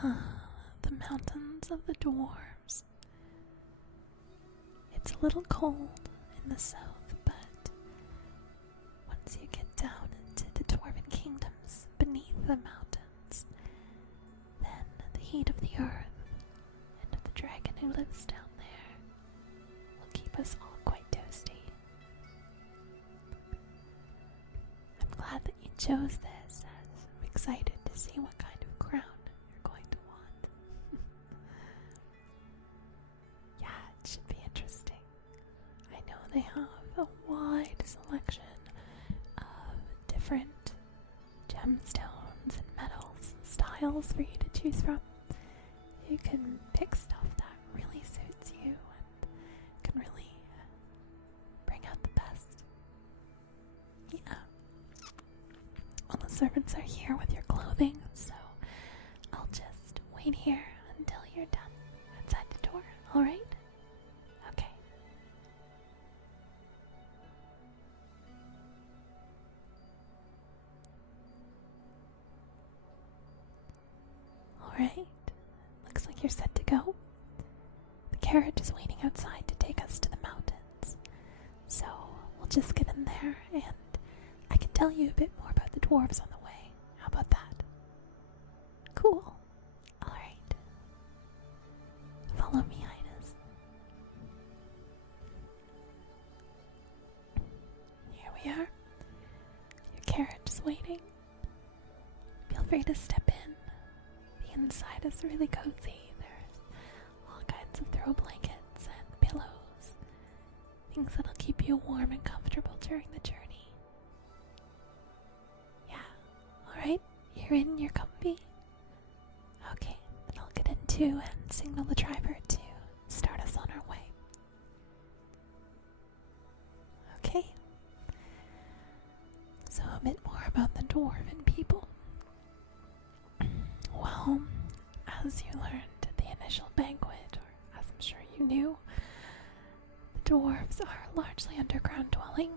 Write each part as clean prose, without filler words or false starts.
The mountains of the dwarves. It's a little cold in the south, but once you get down into the dwarven kingdoms beneath the mountains, then the heat of the earth and of the dragon who lives down there will keep us all quite toasty. I'm glad that you chose this, as I'm excited to see what kind of crown you're going to want. Yeah, it should be interesting. I know they have a wide selection of different gemstones and metals and styles for you to choose from. You can pick stuff that really suits you and can really bring out the best. Yeah. Well, the servants are here with your clothing, so I'll just wait here until you're done outside the door, alright? Okay. Alright. Looks like you're set to go. The carriage is waiting outside to take us to the mountains. So we'll just get in there and I can tell you a bit more about the dwarves on the way. How about that? Cool. Alright. Follow me, Highness. Here we are. Your carriage is waiting. Feel free to step in. The inside is really cozy. There's all kinds of throw blankets and pillows. Things that'll keep you warm and comfortable during the journey. Alright, you're in, you're comfy? Okay, then I'll get into and signal the driver to start us on our way. Okay. So a bit more about the dwarven people. Well, as you learned at the initial banquet, or as I'm sure you knew, the dwarves are largely underground dwelling,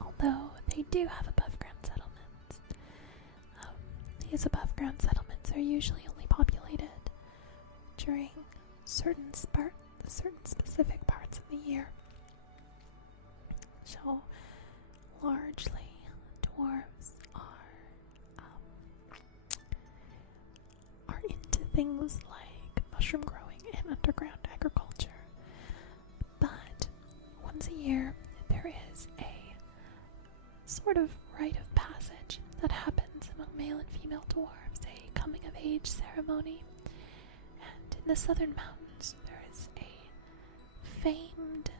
although they do have above ground settlements. These above ground settlements are usually only populated during certain specific parts of the year. So largely dwarves are into things like mushroom growing and underground agriculture. But once a year there is a sort of rite of passage that happens among male and female dwarves, a coming of age ceremony. And in the southern mountains there is a famed,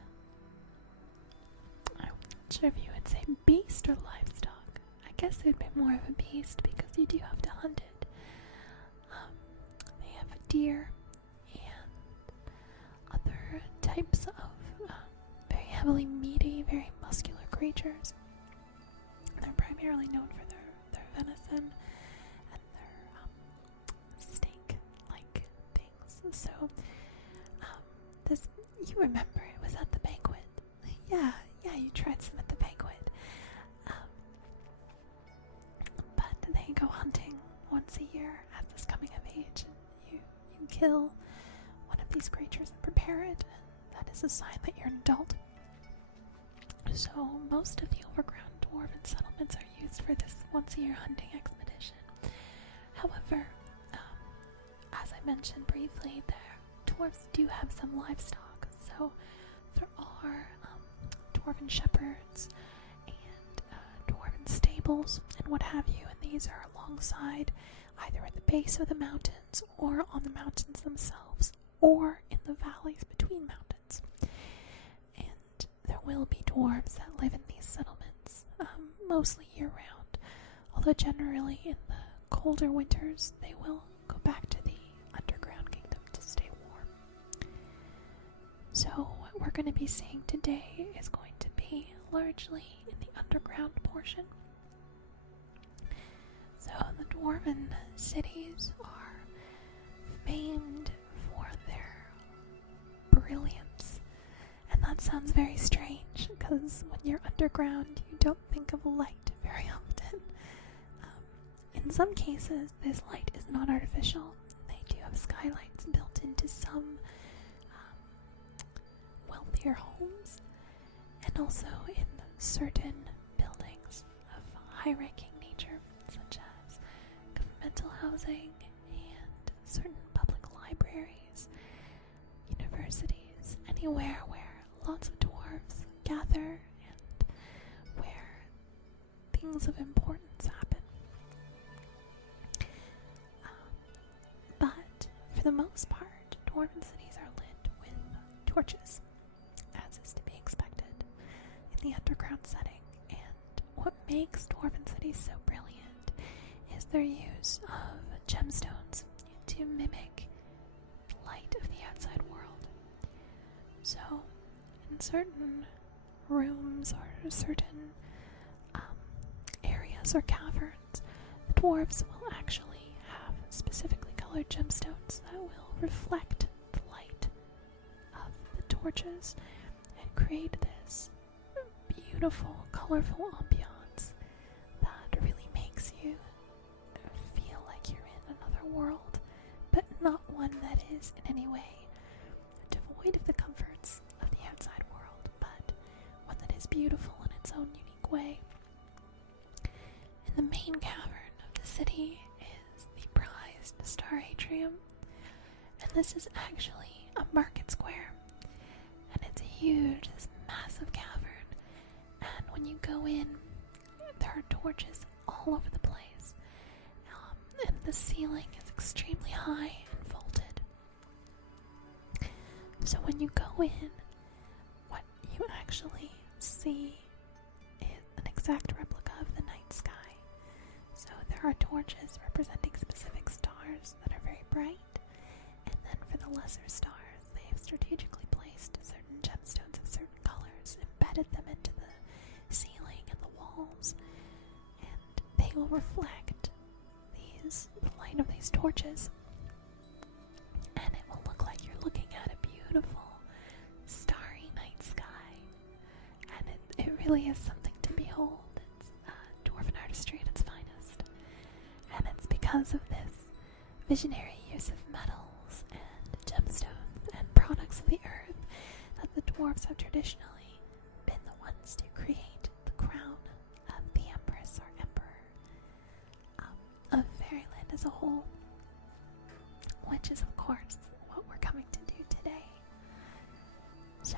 I'm not sure if you would say beast or livestock. I guess it would be more of a beast because you do have to hunt it. They have deer and other types of very heavily meaty, very muscular creatures. They're primarily known for their venison and their steak-like things. So, this, you remember it was at the banquet. Yeah, you tried some at the banquet. But they go hunting once a year at this coming of age, and you kill one of these creatures and prepare it, and that is a sign that you're an adult. So most of the overground dwarven settlements are used for this once-a-year hunting expedition. However, as I mentioned briefly, the dwarves do have some livestock, so there are dwarven shepherds and dwarven stables and what have you, and these are alongside either at the base of the mountains or on the mountains themselves or in the valleys between mountains. And there will be dwarves that live in these settlements mostly year-round, although generally in the colder winters they will go back to the underground kingdom to stay warm. So what we're going to be seeing today is going to be largely in the underground portion. So the dwarven cities are famed for their brilliance. And that sounds very strange, because when you're underground, you don't think of light very often. In some cases, this light is not artificial. They do have skylights built into some wealthier homes, and also in certain buildings of high-ranking nature, such as governmental housing and certain public libraries, universities, anywhere where lots of dwarves gather and where things of importance happen. But for the most part, dwarven cities are lit with torches, as is to be expected in the underground setting. And what makes dwarven cities so brilliant is their use of gemstones to mimic the light of the outside world. So, in certain rooms or certain areas or caverns, the dwarves will actually have specifically colored gemstones that will reflect the light of the torches and create this beautiful, colorful ambiance that really makes you feel like you're in another world, but not one that is in any way devoid of the comforts of the outside world, but one that is beautiful in its own unique way. And the main cavern of the city is the prized Star Atrium, and this is actually a market square, and it's huge, this massive cavern, and when you go in, there are torches all over the place, and the ceiling is extremely high and vaulted. So when you go in, what you actually see is an exact replica of the night sky. So there are torches representing specific stars that are very bright, and then for the lesser stars, they have strategically placed certain gemstones of certain colors, embedded them into the ceiling and the walls, and they will reflect the light of these torches, and it will look like you're looking at a beautiful starry night sky, and it really is something to behold. It's dwarven artistry at its finest, and it's because of this visionary use of metals and gemstones and products of the earth that the dwarves have traditionally been the ones to create the crown of the empress or emperor of Faerieland as a whole, which is of course what we're coming to do today. So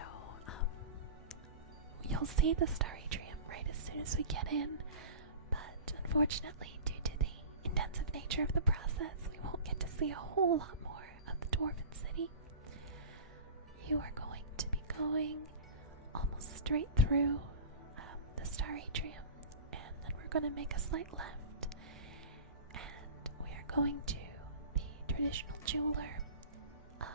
you'll see the Star Atrium right as soon as we get in, but unfortunately, due to the intensive nature of the process, we won't get to see a whole lot more of the dwarven city. You are going to be going almost straight through the Star Atrium, and then we're going to make a slight left, and we are going to the traditional jeweler of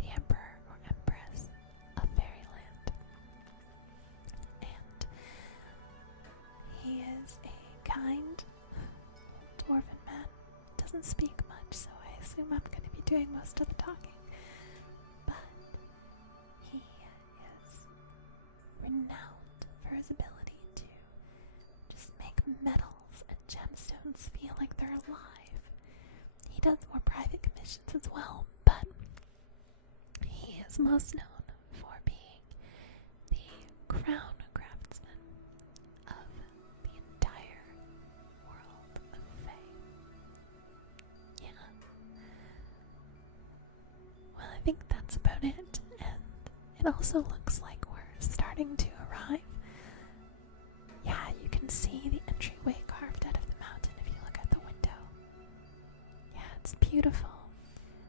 the Emperor or Empress of Faerieland. And he is a kind dwarven man. Doesn't speak much, so I assume I'm going to be doing most of the talking. But he is renowned for his ability to just make metals and gemstones feel like they're alive. He does more private commissions as well, but he is most known for being the crown craftsman of the entire world of Fae. Yeah. Well, I think that's about it, and it also looks like we're starting to arrive. Yeah, you can see the entryway carved out of the mountain if you look out the window. Yeah, it's beautiful.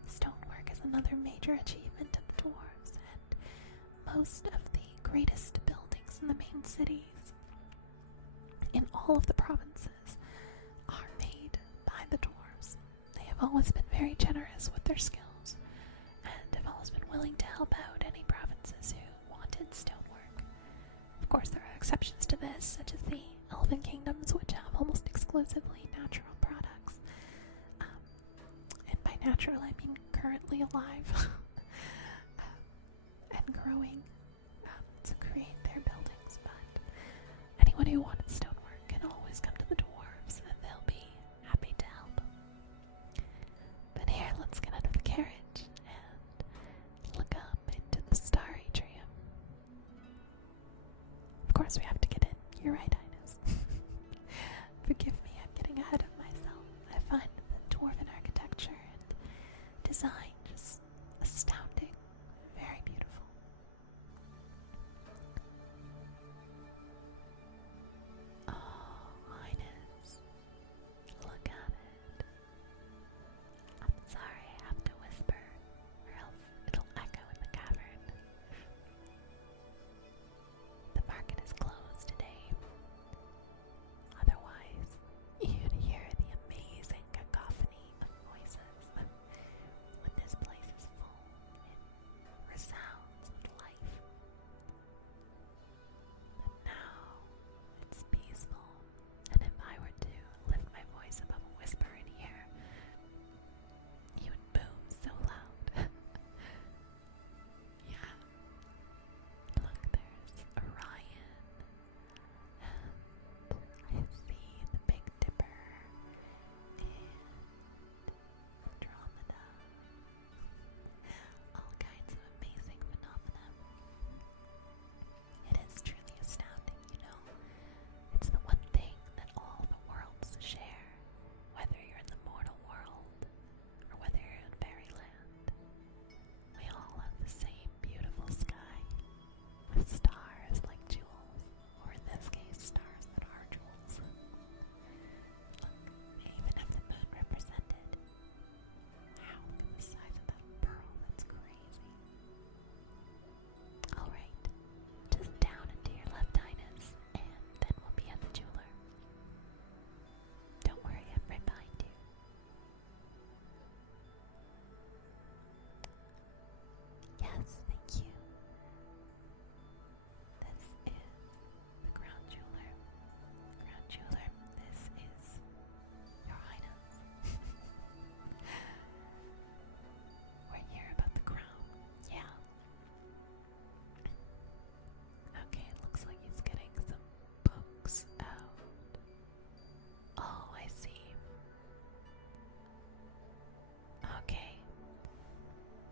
Stonework is another major achievement of the dwarves, and most of the greatest buildings in the main cities in all of the provinces are made by the dwarves. They have always been very generous with their skills, and have always been willing to help out any provinces who wanted stonework. Of course, there are exceptions to this, such as the elven kingdoms, which have almost exclusively natural products. And by natural, I mean currently alive and growing to create their buildings. But anyone who wanted stonework can always come to the dwarves, and they'll be happy to help. But here, let's get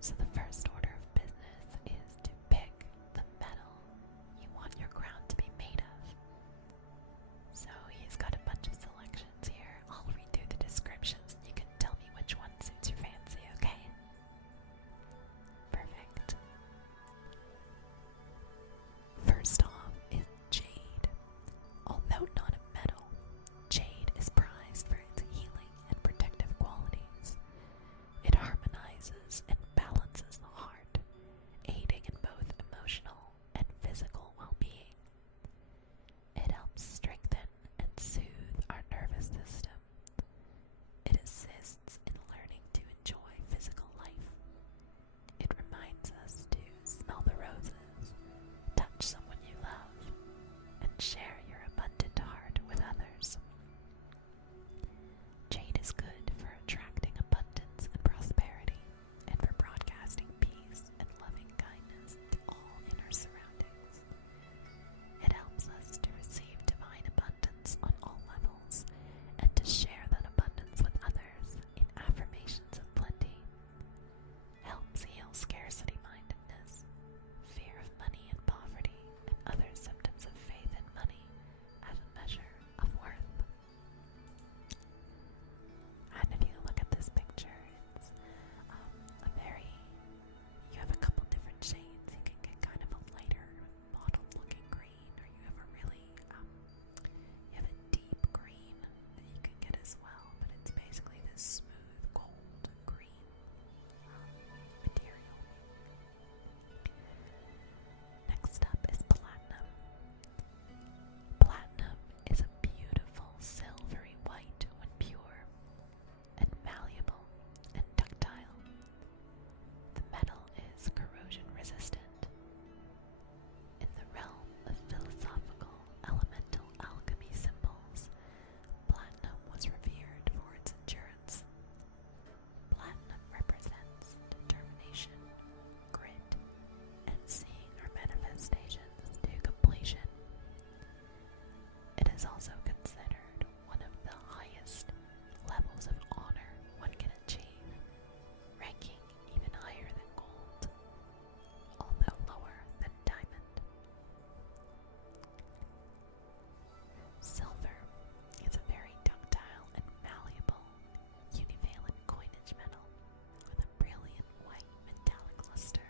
So the first order of business is to pick the metal you want your crown to be made of. So he's got a bunch of selections here. I'll read through the descriptions and you can tell me which one suits your fancy, okay? Perfect. First off is jade. Although not a metal, jade is prized for its healing and protective qualities. It harmonizes and balances the heart, aiding in both emotional and physical well-being. It helps strengthen and soothe our nervous system. It assists in learning to enjoy physical life. It reminds us to smell the roses, touch someone you love, and share your abundant heart with others. Jade is good for attracting abundance and prosperity, and for broadcasting peace and loving kindness to all in our surroundings. It helps us to receive divine abundance on all levels, and to share that abundance with others in affirmations of plenty. Helps heal scarcity-mindedness, fear of money and poverty, and other symptoms of faith in money as a measure of worth. And if you look at this picture, it's you have a couple different shades. You can get kind of a lighter, mottled looking green, or you have a really, you have a deep green that you can get as well, but it's basically this smooth gold green material. Next up is platinum. Platinum is a beautiful silvery white when pure, and malleable and ductile. The metal is corrosion resistant. In the realm of philosophical elemental alchemy symbols, platinum was revered for its endurance. Platinum represents determination, grit, and seeing our manifestations to completion. It is also considered one of the highest levels of honor one can achieve, ranking even higher than gold, although lower than diamond. Silver is a very ductile and malleable, univalent coinage metal with a brilliant white metallic luster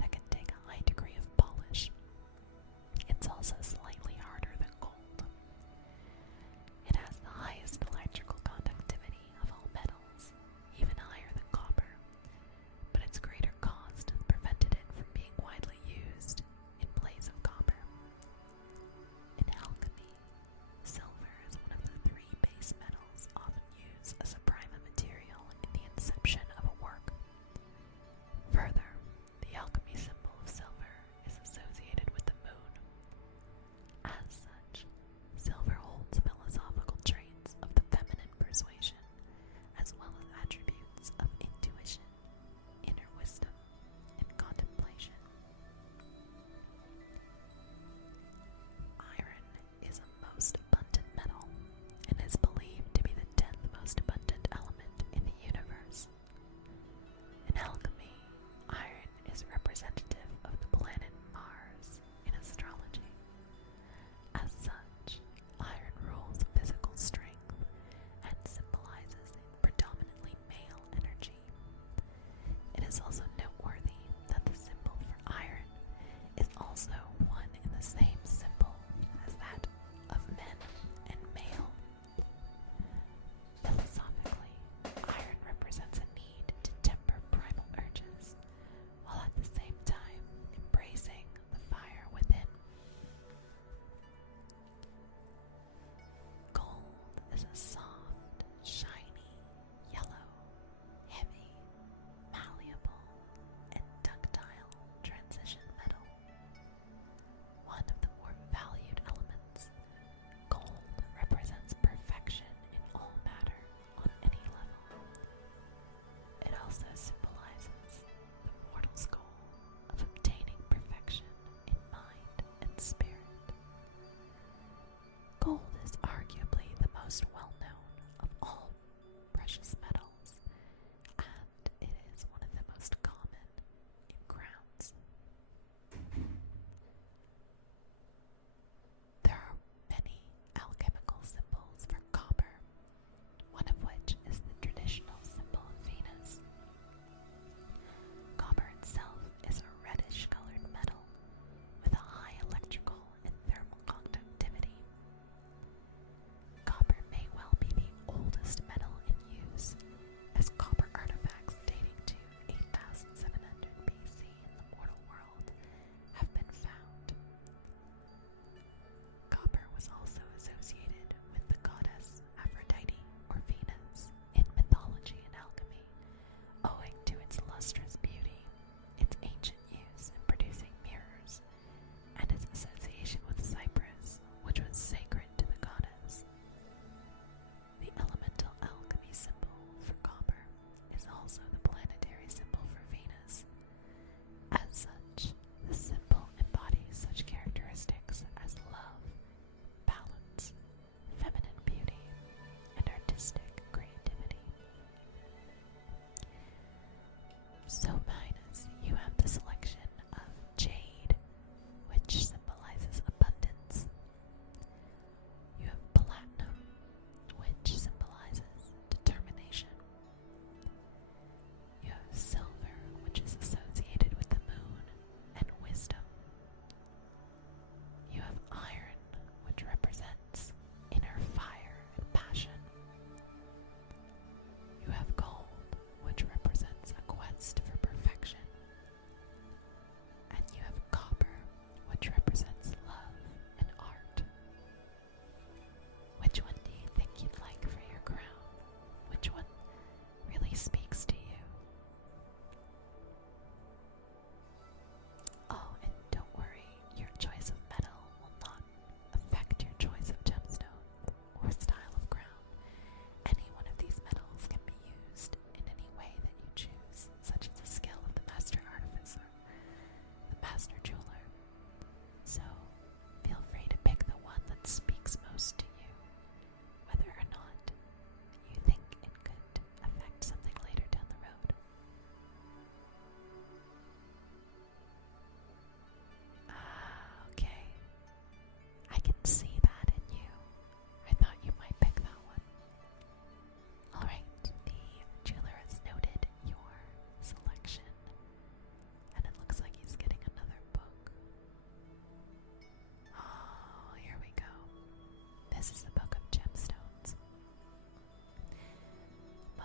that can take a high degree of polish. It's also slightly harder than gold. It has the highest electrical conductivity of all metals, even higher than copper, but its greater cost has prevented it from being widely used in place of copper. In alchemy, silver is one of the 3 base metals often used as a prima material in the inception of a work. Further, the alchemy symbol of silver is associated with the moon. As such, silver holds philosophical traits of the feminine persuasion, as well as attributes of intuition, inner wisdom, and contemplation. Iron is a most abundant metal, and is believed to be the 10th most abundant element in the universe. In alchemy, iron is representative of the planet Mars in astrology. As such, iron rules physical strength and symbolizes predominantly male energy. It is also noteworthy that the symbol for iron is also one in the same symbol as that of men and male. Philosophically, iron represents a need to temper primal urges, while at the same time embracing the fire within. Gold is a soft, shiny, yellow, heavy, malleable, and ductile transition metal. One of the more valued elements, gold represents perfection in all matter on any level. It also symbolizes the mortal's goal of obtaining perfection in mind and spirit. Gold is arguably the most well-known of all precious metals, and it is one of the most common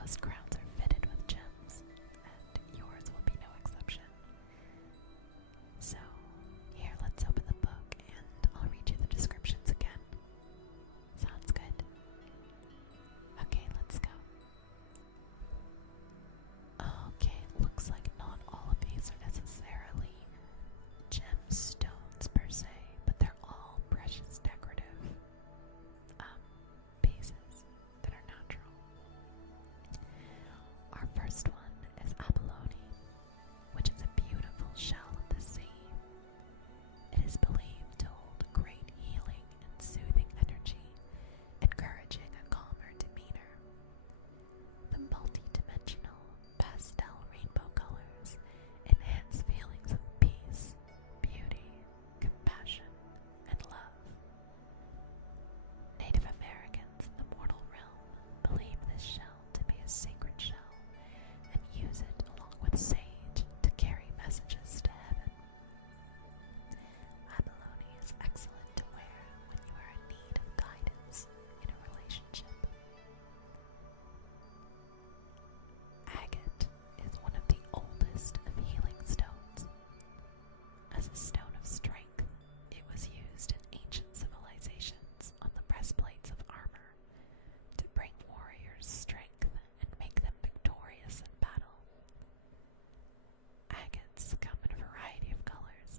most crowns are fitted with gems, and yours will be no exception. So, here, let's open the book, and I'll read you the descriptions again. Sounds good? Okay, let's go. Okay, looks like not all of these are necessarily gemstones per se, but they're all precious decorative pieces that are natural. Our first one is abalone, which is a beautiful shell of the sea. It is believed to hold great healing and soothing energy, encouraging a calmer demeanor. The multi-dimensional pastel rainbow colors enhance feelings of peace, beauty, compassion, and love. Native Americans in the mortal realm believe this shell to be a sacred shell and use it along with sage to carry messages to heaven. Abalone is excellent to wear when you are in need of guidance in a relationship. Agate is one of the oldest of healing stones. As a stone of strength, it was used in ancient civilizations on the breastplates of armor to bring warriors strength and make them victorious in battle. Agates come in a variety of colors,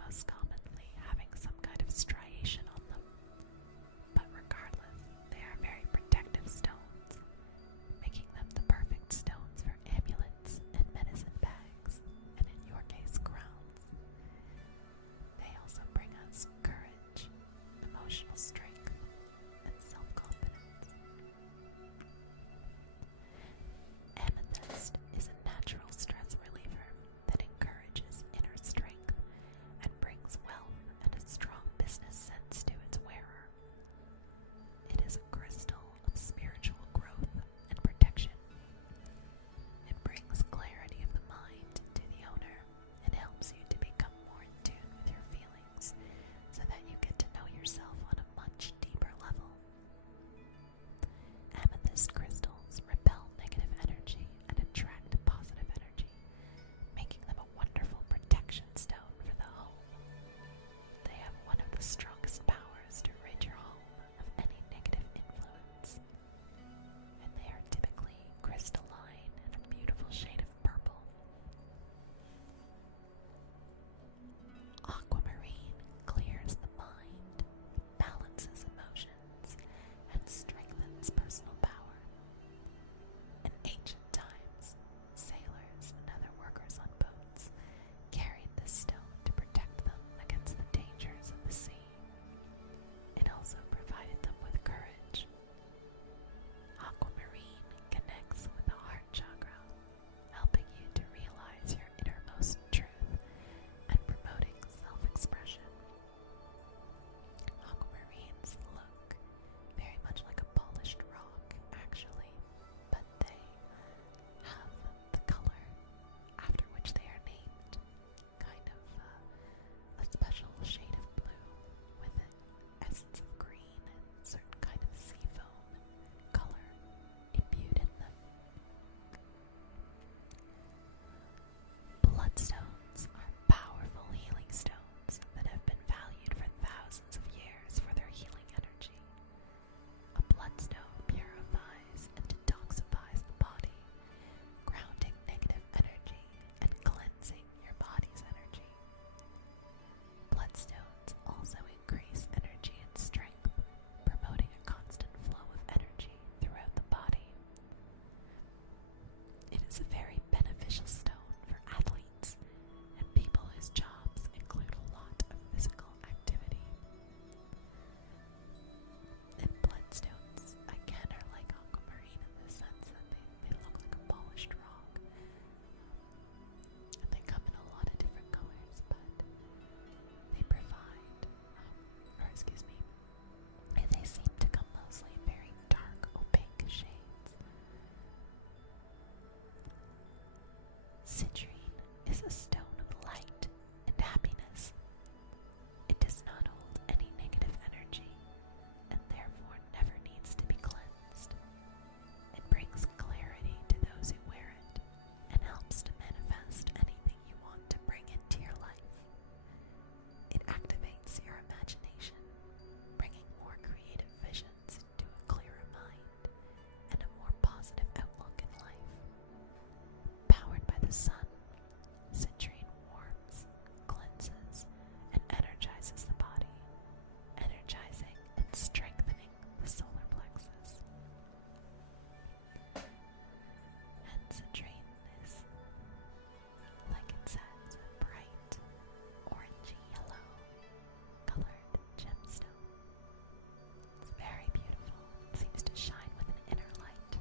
most commonly having some kind of striation on them. But regardless, they are very protective stones, making them the perfect stones for amulets and medicine bags, and in your case, crowns. They also bring us courage, emotional strength, and self-confidence. Amethyst is a natural stress reliever that encourages inner strength and brings wealth and a strong business sense to its wearer. It is a crystal of spiritual growth and protection. It brings clarity of the mind to the owner and helps you to become more in tune with your feelings so that you get to know yourself on a much deeper level. Amethyst crystals repel negative energy and attract positive energy, making them a wonderful protection stone for the home. They have one of the strongest powers to rid your home of any negative influence, and they are typically crystalline and a beautiful shade of purple. Aquamarine clears the mind, balances emotions, and strengthens personal power. In ancient times, sailors and other workers on boats carried this stone to protect them against the dangers of the sea. It also provided them with courage. Aquamarine connects with the heart chakra, helping you to realize your innermost truth and promoting self-expression. Aquamarines look very much like a polished rock, actually, but they have the color after which they are named, kind of a special shade of blue with an essence of green and certain kind of sea foam color imbued in them. Bloodstones are powerful healing stones that have been valued for thousands of years for their healing energy. A bloodstone purifies and detoxifies the body, grounding negative energy and cleansing your body's energy. Bloodstones also increase energy and strength, promoting a constant flow of energy throughout the body. It is a very beneficial stone for athletes and people whose jobs include a lot of physical activity. And bloodstones, again, are like aquamarine in the sense that they look like a polished rock. And they come in a lot of different colors, but they provide, they seem to come mostly in very dark, opaque shades. Citrine is a stone of light and happiness. It does not hold any negative energy and therefore never needs to be cleansed. It brings clarity the sun, citrine warms, cleanses, and energizes the body, energizing and strengthening the solar plexus. And citrine is, like it says, a bright orangey yellow colored gemstone. It's very beautiful. It seems to shine with an inner light.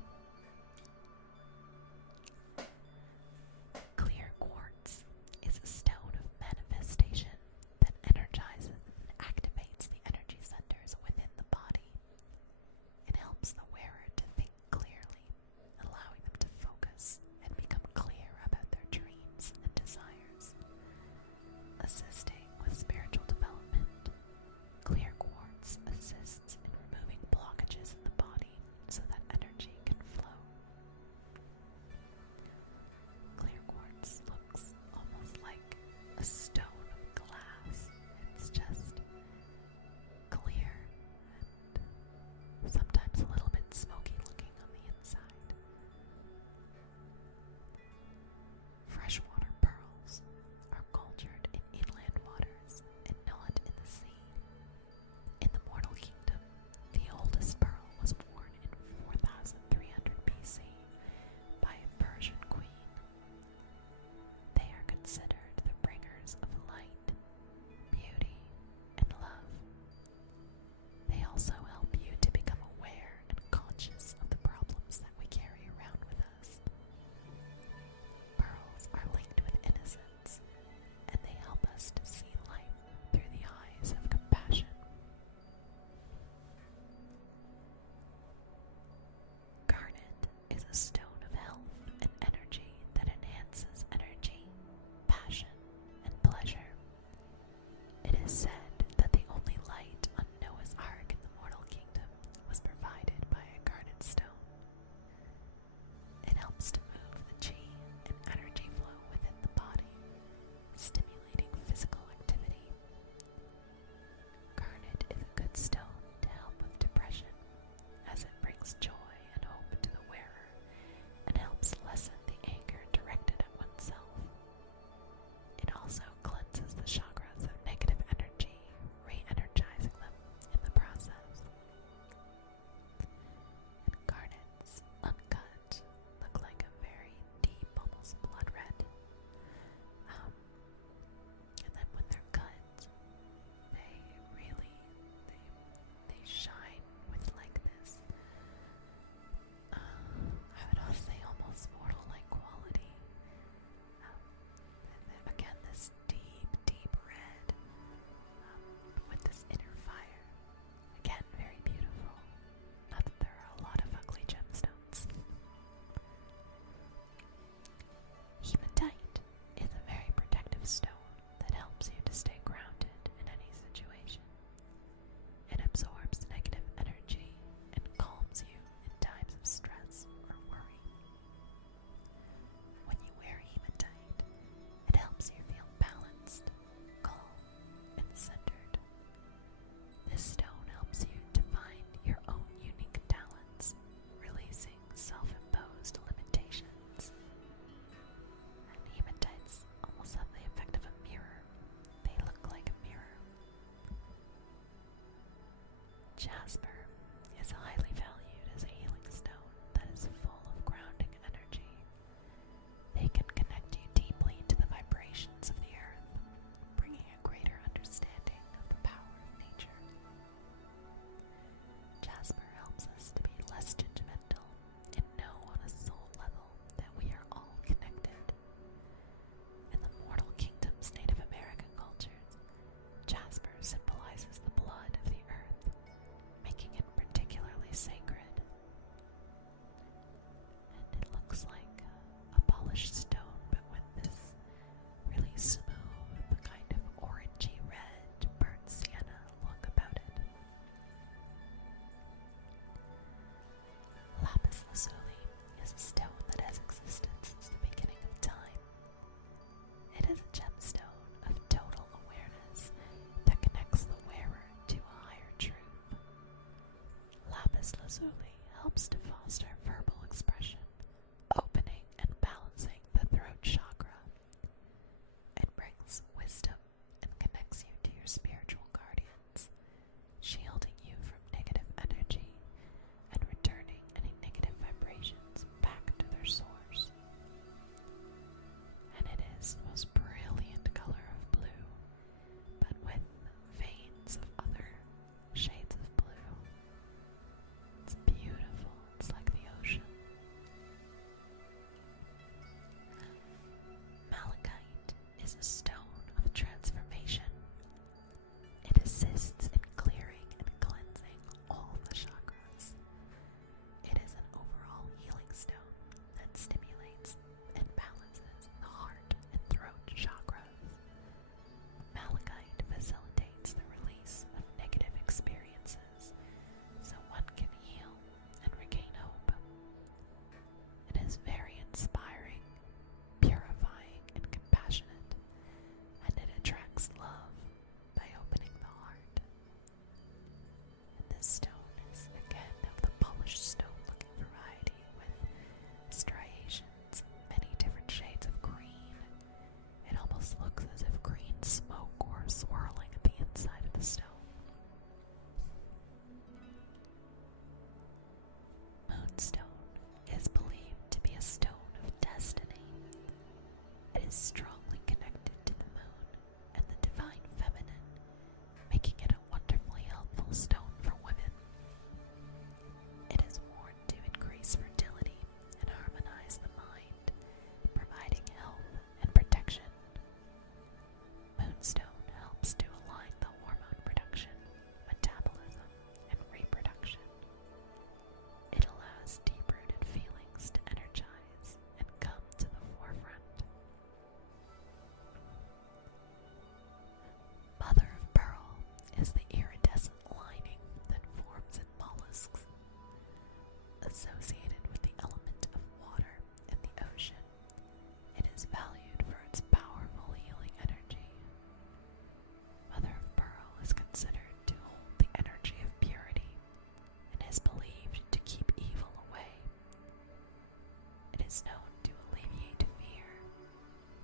is known to alleviate fear,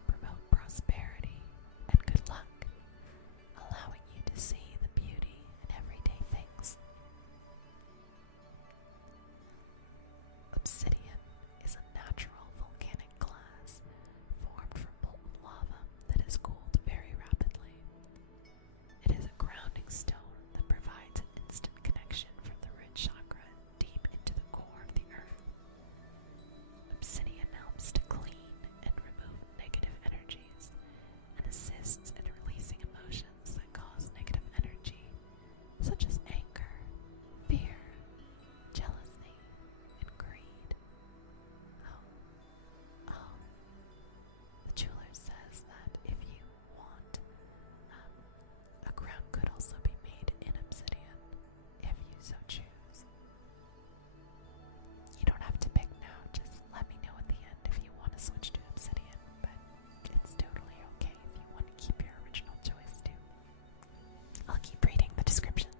promote prosperity, and good luck, allowing you to see the beauty in everyday things. Obsidian is a natural volcanic glass formed from molten lava that is cooled very rapidly. It is a grounding stone that provides an instant connection from the root chakra deep into the core of the earth. Obsidian helps to clean and remove negative energies and assists in releasing emotions that cause negative energy, such as anger, fear, jealousy, and greed. The jeweler says that if you want, a crown could also be made in obsidian, if you so choose. You don't have to pick now, just let me know at the end if you want to switch to obsidian, but it's totally okay if you want to keep your original choice too. I'll keep reading the descriptions.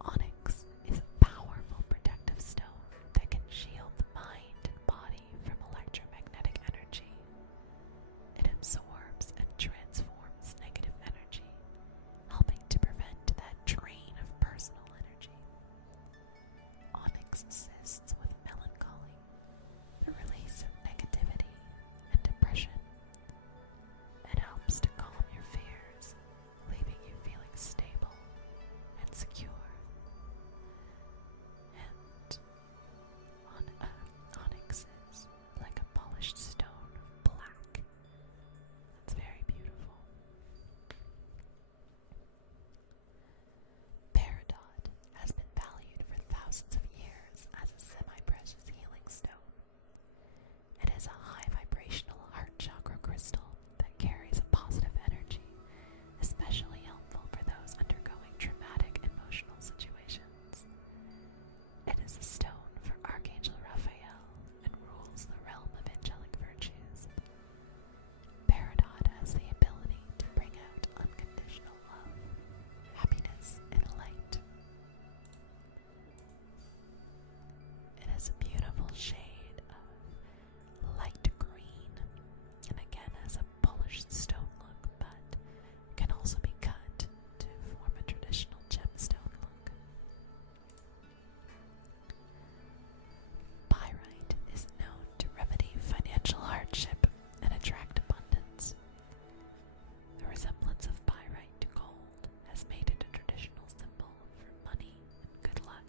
Onyx is a powerful protective stone that can shield the mind and body from electromagnetic energy. It absorbs and transforms negative energy, helping to prevent that drain of personal energy. Onyx assists with melancholy, the release of negativity and depression. It helps to calm your fears, leaving you feeling stable and secure. And onyx is like a polished stone of black. It's very beautiful. Peridot has been valued for thousands of years as a semi-precious healing stone. It is a high vibrational heart chakra crystal that carries a positive energy, especially helpful for those undergoing traumatic emotional situations. It is a stone for Archangel Raphael and rules the realm of angelic virtues. Peridot has the ability to bring out unconditional love, happiness, and light. It has a beautiful shade of light green, and again has a polished stone look, but can also be cut to form a traditional gemstone look. Pyrite is known to remedy financial hardship and attract abundance. The resemblance of pyrite to gold has made it a traditional symbol for money and good luck.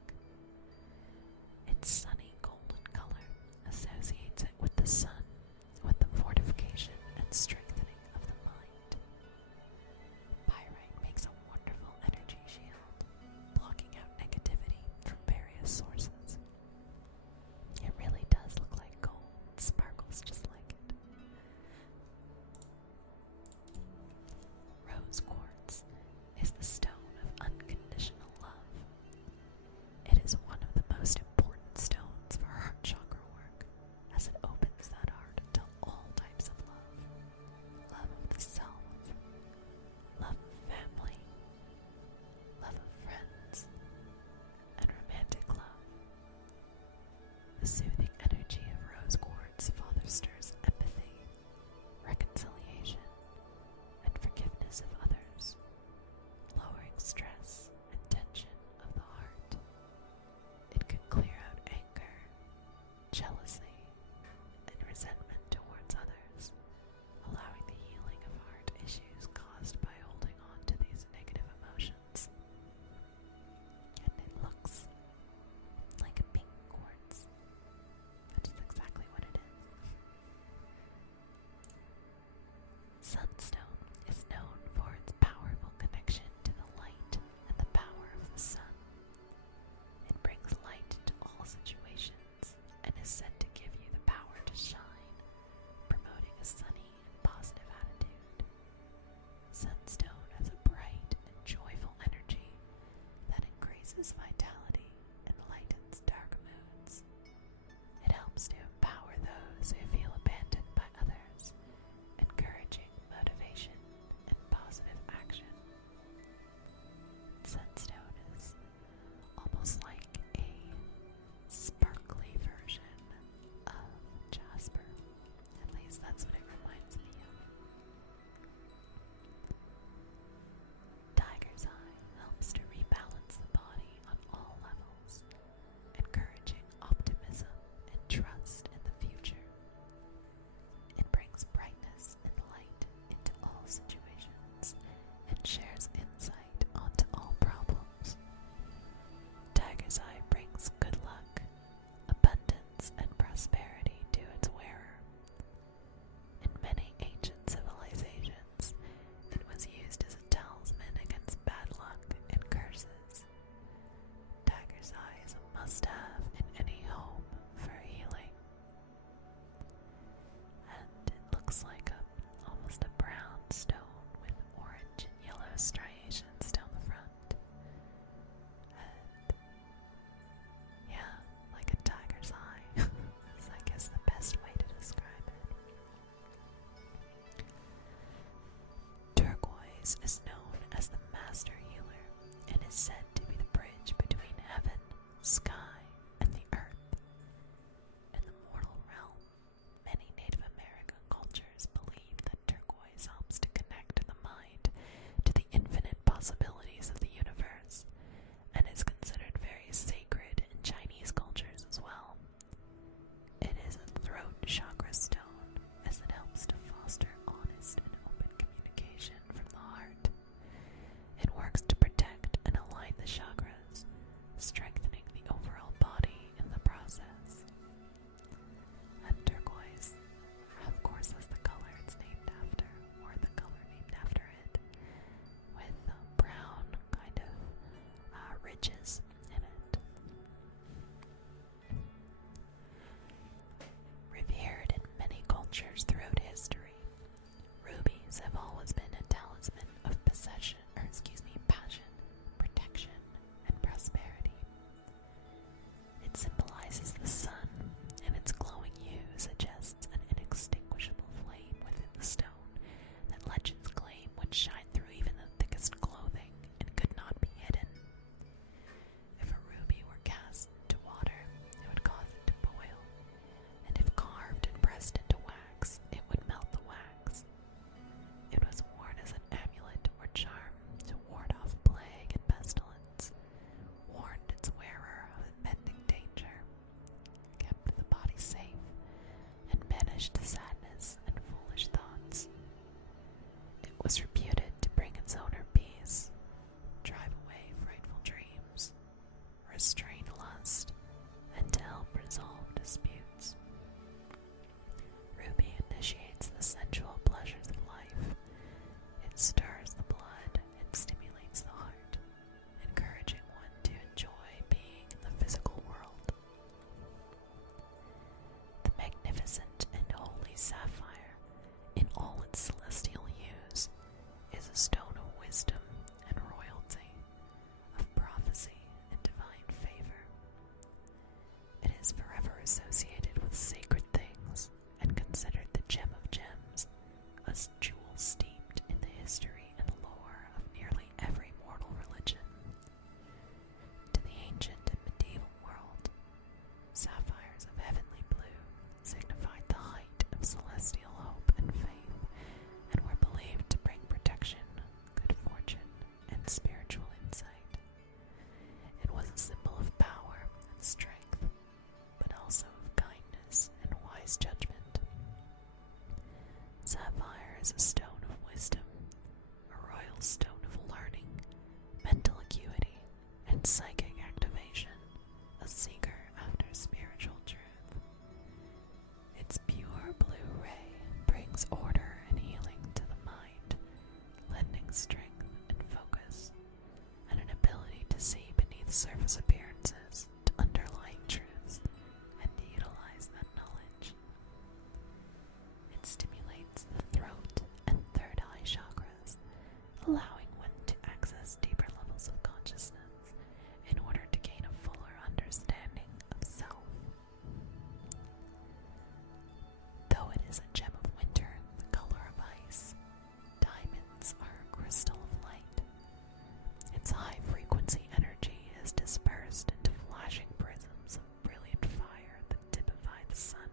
Its sunny golden color associates it with the sun, with the fortification and strengthening of the mind. Pyrite makes a wonderful energy shield, blocking out negativity from various sources. It really does look like gold, it sparkles just like it. Rose quartz is the stone of unconditional love. It is one of the most important stones for heart chakra work, as it opens that heart to all types of love. Love of the self, love of family, love of friends, and romantic love. The soothing energy of rose quartz fosters empathy, reconciliation, and forgiveness of others, lowering stress and tension of the heart. It can clear out anger, jealousy, and resentment towards others, allowing the healing of heart issues caused by holding on to these negative emotions. And it looks like a pink quartz. banish sadness and foolish thoughts. It was reputed to bring its owner peace, drive away frightful dreams, restrain lust, and to help resolve disputes. Ruby initiates the sensual pleasures of life. It stirs the blood and stimulates the heart, encouraging one to enjoy being in the physical world. The magnificent and holy sapphire, in all its celestial hues, is a stone of wisdom and royalty, of prophecy and divine favor. It is forever associated with sacred things and considered the gem of gems, a jewel steeped in the history and lore of nearly every mortal religion. To the ancient and medieval world, sapphires of heavenly blue signified the height of celestial hope and faith, and were believed to bring protection, good fortune, and spiritual insight. It was a symbol of power and strength, but also of kindness and wise judgment. Sapphire is a stone of wisdom, a royal stone of learning, mental acuity, and psychic activation, a seeker after spiritual truth. Its pure blue ray brings order and healing to the mind, lending strength and focus, and an ability to see beneath surface appearances to underlying truths and to utilize that knowledge. It stimulates the throat and third eye chakras, allowing one to access deeper levels of consciousness in order to gain a fuller understanding of self. Though it is a gem of winter, the color of ice, diamonds are a crystal of light. Its high-frequency energy is dispersed into flashing prisms of brilliant fire that typify the sun.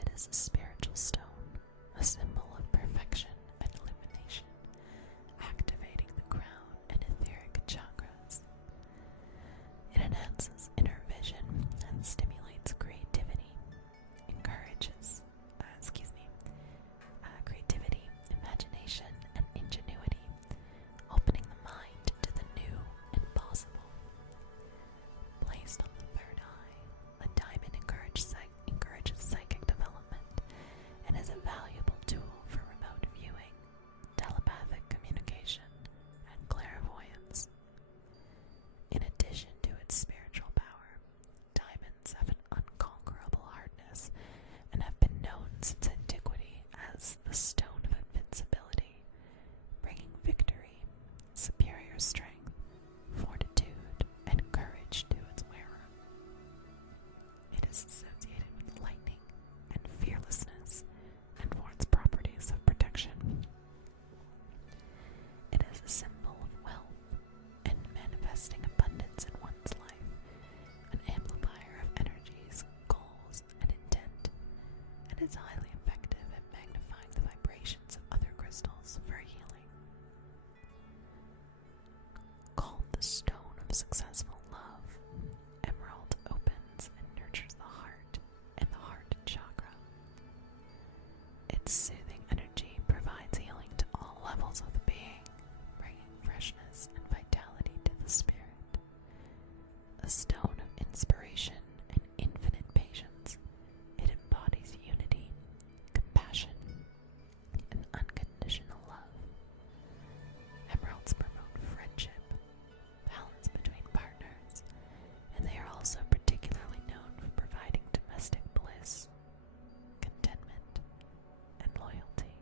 It is a spiritual stone, a symbol of perfection and illumination, activating the crown and etheric chakras. It enhances inner vision and stimulates creativity, encourages, creativity, imagination, and ingenuity, opening the mind to the new and possible. Placed on the third eye, a diamond encourages psychic development and is a valuable tool for remote viewing, telepathic communication, and clairvoyance. In addition to its spiritual power, diamonds have an unconquerable hardness and have been known since antiquity as the stone of invincibility, bringing victory, superior strength, fortitude, and courage to its wearer. It is associated with lightning and fearlessness, and for its properties of protection. It is a symbol of wealth and manifesting abundance in one's life, an amplifier of energies, goals, and intent, and is highly effective at magnifying the vibrations of other crystals for healing. Called the stone of successful love, emerald opens and nurtures the heart and the heart chakra. Its soothing energy provides healing to all levels of the being, bringing freshness and vitality to the spirit. A stone of inspiration and infinite patience, it embodies unity, compassion, and unconditional love. Emeralds promote friendship, balance between partners, and they are also particularly known for providing domestic bliss, contentment, and loyalty.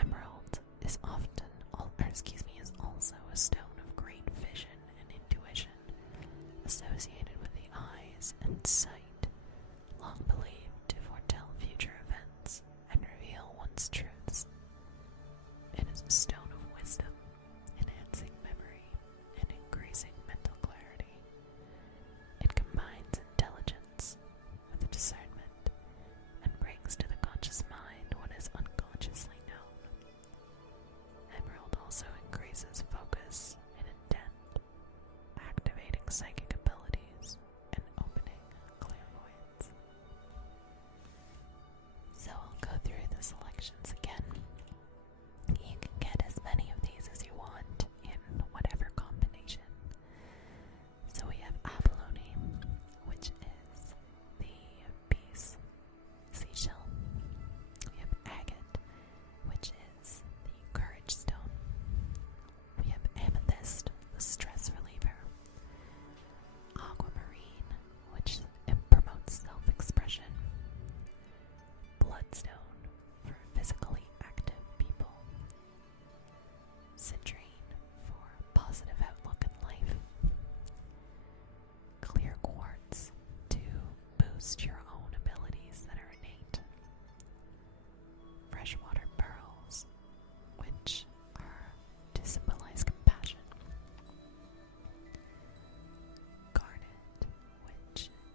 Emerald is also a stone of great vision and intuition, associated with the eyes and sight, long believed to foretell future events and reveal one's truths. It is a stone of wisdom, enhancing memory and increasing mental clarity. It combines intelligence with discernment and brings to the conscious mind what is unconsciously known. Emerald also increases focus and intent, activating psychic abilities and opening clairvoyance.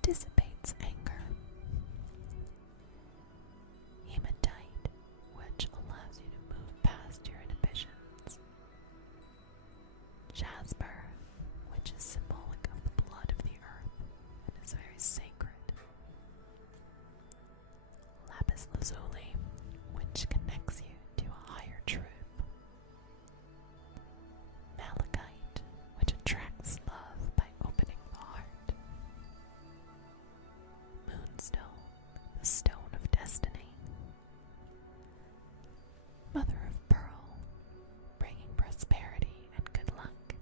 dissipates anger. Hematite, which allows you to move past your inhibitions. Jasper, which is symbolic of the blood of the earth and is very sacred. Lapis lazuli, which connects you to a higher truth. Malachite, which attracts love by opening the heart. Moonstone, the stone of destiny. Mother of pearl, bringing prosperity and good luck.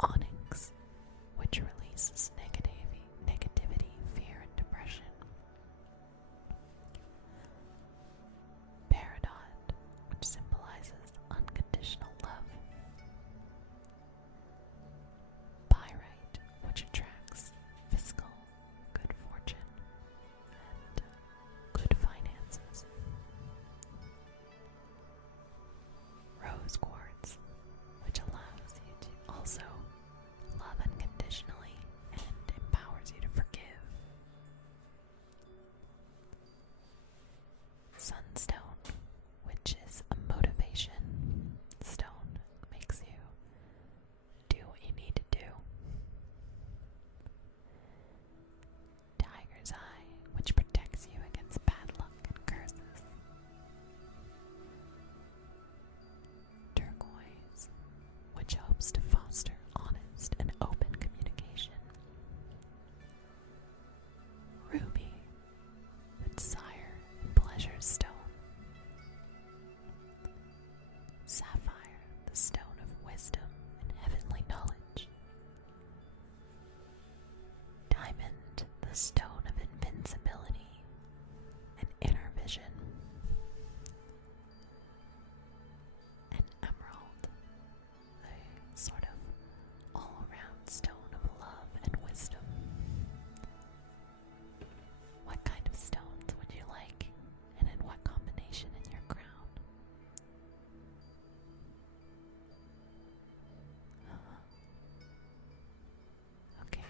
Onyx, which releases negativity, fear, and depression. Peridot, which symbolizes unconditional love. Pyrite, which attracts fiscal good fortune and good finances. Rose quartz, which allows you to also love unconditionally and empowers you to forgive. Sunstone, which is a motivation stone, makes you do what you need to do. Tiger's eye, which protects you against bad luck and curses. Turquoise, which hopes to foster honest and open communication. Ruby, the desire and pleasure stone. Sapphire, the stone of wisdom and heavenly knowledge. Diamond, the stone of invincibility and inner vision. And emerald, the sort of all-around stone of love and wisdom. What kind of stones would you like, and in what combination in your crown? Okay.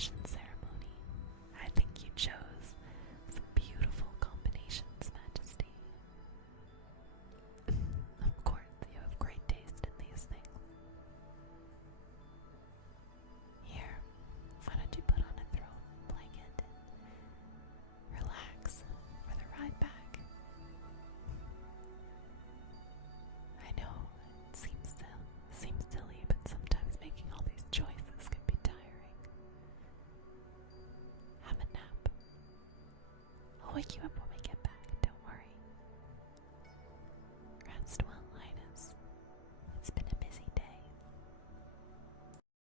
coronation ceremony. I think you chose some beautiful combinations, Majesty. Of course, you have great taste in these things. Here, why don't you put on a throw blanket and relax for the ride back? I know it seems silly, but sometimes making all these choices can be tiring. Have a nap. I'll wake you up when